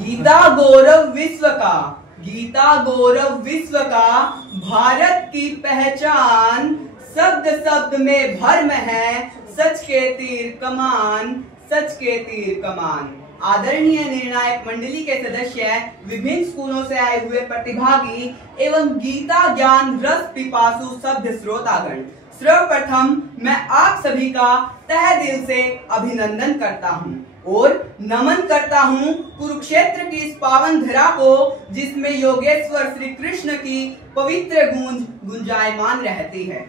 गीता गौरव विश्व का, गीता गौरव विश्व का, भारत की पहचान, शब्द शब्द में भर्म है, सच के तीर कमान, सच के तीर कमान। आदरणीय निर्णायक मंडली के सदस्य, विभिन्न स्कूलों से आए हुए प्रतिभागी एवं गीता ज्ञान रस पिपासु शब्द श्रोतागण, सर्वप्रथम मैं आप सभी का तहे दिल से अभिनंदन करता हूं और नमन करता हूं कुरुक्षेत्र की इस पावन धरा को, जिसमें योगेश्वर श्री कृष्ण की पवित्र गूंज गुंजायमान रहती है।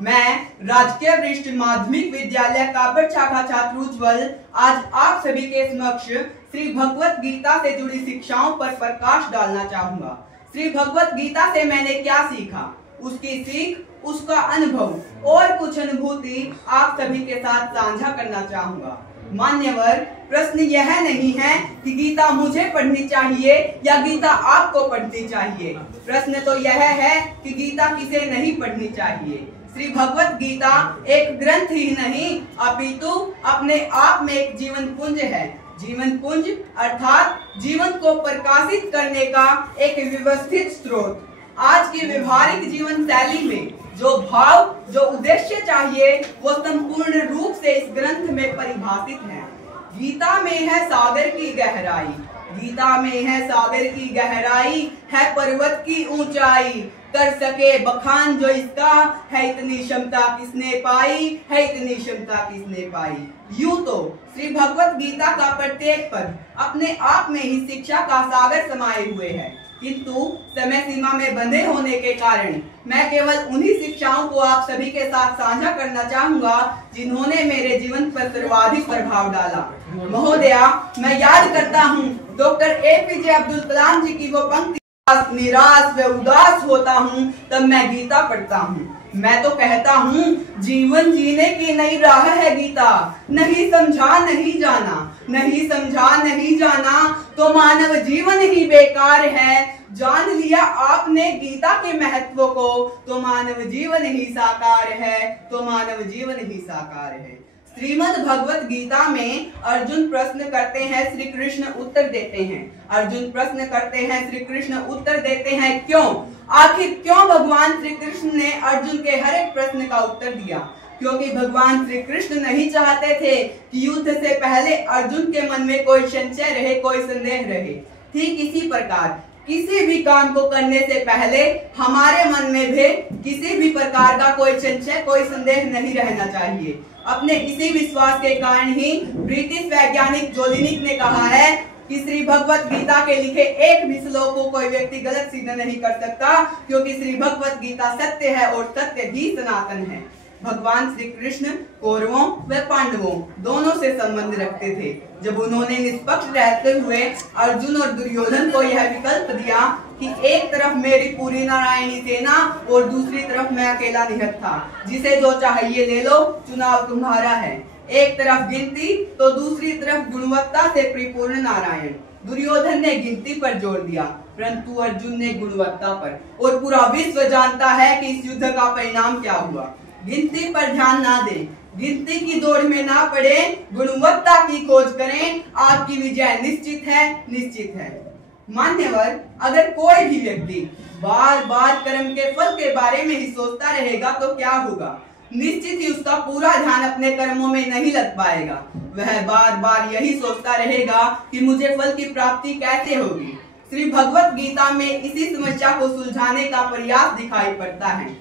मैं राजकीय वरिष्ठ माध्यमिक विद्यालय काबर शाखा छात्र उज्ज्वल आज आप सभी के समक्ष श्री भगवत गीता से जुड़ी शिक्षाओं पर प्रकाश डालना चाहूंगा। श्री भगवत गीता से मैंने क्या सीखा, उसकी सीख, उसका अनुभव और कुछ अनुभूति आप सभी के साथ साझा करना चाहूंगा। मान्यवर, प्रश्न यह नहीं है कि गीता मुझे पढ़नी चाहिए या गीता आपको पढ़नी चाहिए। प्रश्न तो यह है कि गीता किसे नहीं पढ़नी चाहिए। श्री भगवत गीता एक ग्रंथ ही नहीं अपितु अपने आप में एक जीवन पुंज है। जीवन पुंज अर्थात जीवन को प्रकाशित करने का एक व्यवस्थित स्रोत। आज की व्यवहारिक जीवन शैली में जो भाव, जो उद्देश्य चाहिए, वो संपूर्ण रूप से इस ग्रंथ में परिभाषित है। गीता में है सागर की गहराई, गीता में है सागर की गहराई, है पर्वत की ऊंचाई, कर सके बखान जो इसका, है इतनी क्षमता किसने पाई, है इतनी क्षमता किसने पाई। यूं तो श्री भगवत गीता का प्रत्येक पद अपने आप में ही शिक्षा का सागर समाये हुए है, किंतु समय सीमा में बंधे होने के कारण मैं केवल उन्हीं शिक्षाओं को आप सभी के साथ साझा करना चाहूंगा जिन्होंने मेरे जीवन पर सर्वाधिक प्रभाव डाला। महोदया, मैं याद करता हूँ डॉक्टर APJ अब्दुल कलाम जी की वो पंक्ति, निराश व उदास होता हूँ तब मैं गीता पढ़ता हूँ। मैं तो कहता हूँ जीवन जीने की नई राह है गीता, नहीं समझा नहीं जाना, नहीं समझा नहीं जाना तो मानव जीवन ही बेकार है। जान लिया आपने गीता के महत्व को तो मानव जीवन ही साकार है, तो मानव जीवन ही साकार है। श्रीमद् भगवत गीता में अर्जुन प्रश्न करते हैं, श्री कृष्ण उत्तर देते हैं। अर्जुन प्रश्न करते हैं, श्री कृष्ण उत्तर देते हैं। क्यों? आखिर क्यों भगवान श्री कृष्ण ने अर्जुन के हर एक प्रश्न का उत्तर दिया? क्योंकि भगवान श्री कृष्ण नहीं चाहते थे कि युद्ध से पहले अर्जुन के मन में कोई संशय रहे, कोई संदेह रहे। ठीक इसी प्रकार किसी भी काम को करने से पहले हमारे मन में भी किसी भी प्रकार का कोई संशय, कोई संदेह नहीं रहना चाहिए। अपने इसी विश्वास के कारण ही ब्रिटिश वैज्ञानिक जोलिनिक ने कहा है कि श्री भगवत गीता के लिखे एक भी श्लोक को कोई व्यक्ति गलत सिद्ध नहीं कर सकता, क्योंकि श्री भगवत गीता सत्य है और सत्य ही सनातन है। भगवान श्री कृष्ण कौरवों व पांडवों दोनों से संबंध रखते थे। जब उन्होंने निष्पक्ष रहते हुए अर्जुन और दुर्योधन को यह विकल्प दिया कि एक तरफ मेरी पूरी नारायणी सेना और दूसरी तरफ मैं अकेला निहत था, जिसे जो चाहिए ले लो, चुनाव तुम्हारा है। एक तरफ गिनती तो दूसरी तरफ गुणवत्ता से परिपूर्ण नारायण। दुर्योधन ने गिनती पर जोर दिया, परंतु अर्जुन ने गुणवत्ता पर। और पूरा विश्व जानता है कि इस युद्ध का परिणाम क्या हुआ। गिनती पर ध्यान ना दें, गिनती की दौड़ में ना पड़े, गुणवत्ता की खोज करें, आपकी विजय निश्चित है, निश्चित है। मान्यवर, अगर कोई भी व्यक्ति बार बार कर्म के फल के बारे में ही सोचता रहेगा तो क्या होगा? निश्चित ही उसका पूरा ध्यान अपने कर्मों में नहीं लग पाएगा। वह बार बार यही सोचता रहेगा कि मुझे फल की प्राप्ति कैसे होगी। श्री भगवत गीता में इसी समस्या को सुलझाने का प्रयास दिखाई पड़ता है।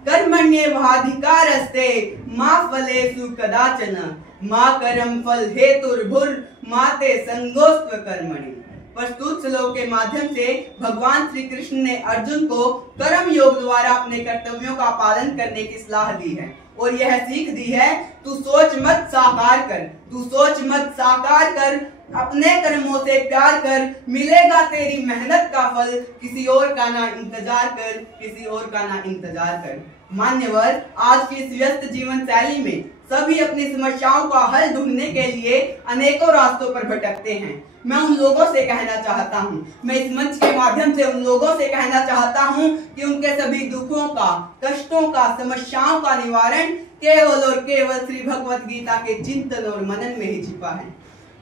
कर्मण्येवाधिकारस्ते मा फलेषु कदाचन मा कर्म फल हेतुर्भुर माते संगोस्त्व कर्मणि। प्रस्तुत श्लोक के माध्यम से भगवान श्री कृष्ण ने अर्जुन को कर्म योग द्वारा अपने कर्तव्यों का पालन करने की सलाह दी है और यह सीख दी है, तू सोच मत साकार कर, तू सोच मत साकार कर, अपने कर्मों से प्यार कर, मिलेगा तेरी मेहनत का फल, किसी और का ना इंतजार कर, किसी और का ना इंतजार कर। मान्यवर, आज की इस व्यस्त जीवन शैली में सभी अपनी समस्याओं का हल ढूंढने के लिए अनेकों रास्तों पर भटकते हैं। मैं उन लोगों से कहना चाहता हूँ, मैं इस मंच के माध्यम से उन लोगों से कहना चाहता हूँ कि उनके सभी दुखों का, कष्टों का, समस्याओं का निवारण केवल और केवल श्री भगवत गीता के चिंतन और मनन में ही छिपा है।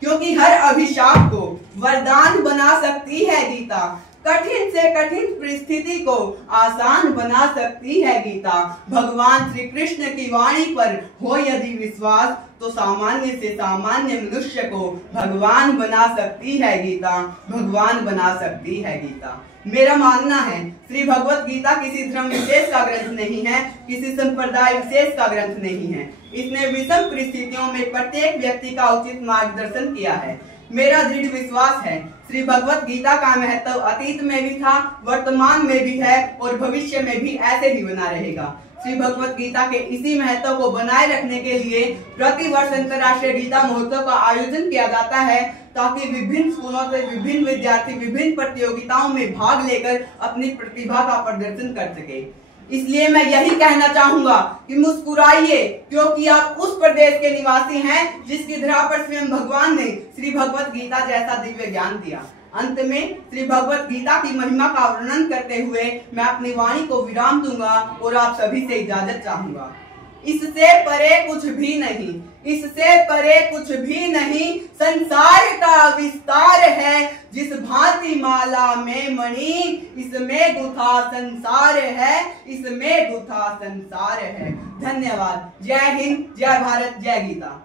क्योंकि हर अभिशाप को वरदान बना सकती है गीता। कठिन से कठिन परिस्थिति को आसान बना सकती है गीता। भगवान श्री कृष्ण की वाणी पर हो यदि विश्वास, तो सामान्य से सामान्य मनुष्य को भगवान बना सकती है गीता, भगवान बना सकती है गीता। मेरा मानना है श्री भगवत गीता किसी धर्म विशेष का ग्रंथ नहीं है, किसी संप्रदाय विशेष का ग्रंथ नहीं है। इसने विषम परिस्थितियों में प्रत्येक व्यक्ति का उचित मार्गदर्शन किया है। मेरा दृढ़ विश्वास है श्री भगवत गीता का महत्व अतीत में भी था, वर्तमान में भी है और भविष्य में भी ऐसे ही बना रहेगा। श्री भगवत गीता के इसी महत्व को बनाए रखने के लिए प्रतिवर्ष अंतर्राष्ट्रीय गीता महोत्सव का आयोजन किया जाता है, ताकि विभिन्न स्कूलों से विभिन्न विद्यार्थी विभिन्न प्रतियोगिताओं में भाग लेकर अपनी प्रतिभा का प्रदर्शन कर सके। इसलिए मैं यही कहना चाहूंगा कि मुस्कुराइए, क्योंकि आप उस प्रदेश के निवासी हैं जिसकी धरा पर स्वयं भगवान ने श्री भगवत गीता जैसा दिव्य ज्ञान दिया। अंत में श्री भगवत गीता की महिमा का वर्णन करते हुए मैं अपनी वाणी को विराम दूंगा और आप सभी से इजाजत चाहूंगा। इससे परे कुछ भी नहीं, इससे परे कुछ भी नहीं, संसार का विस्तार है जिस भांति माला में मणि, इसमें गुथा संसार है, इसमें गुथा संसार है। धन्यवाद। जय हिंद, जय भारत, जय गीता।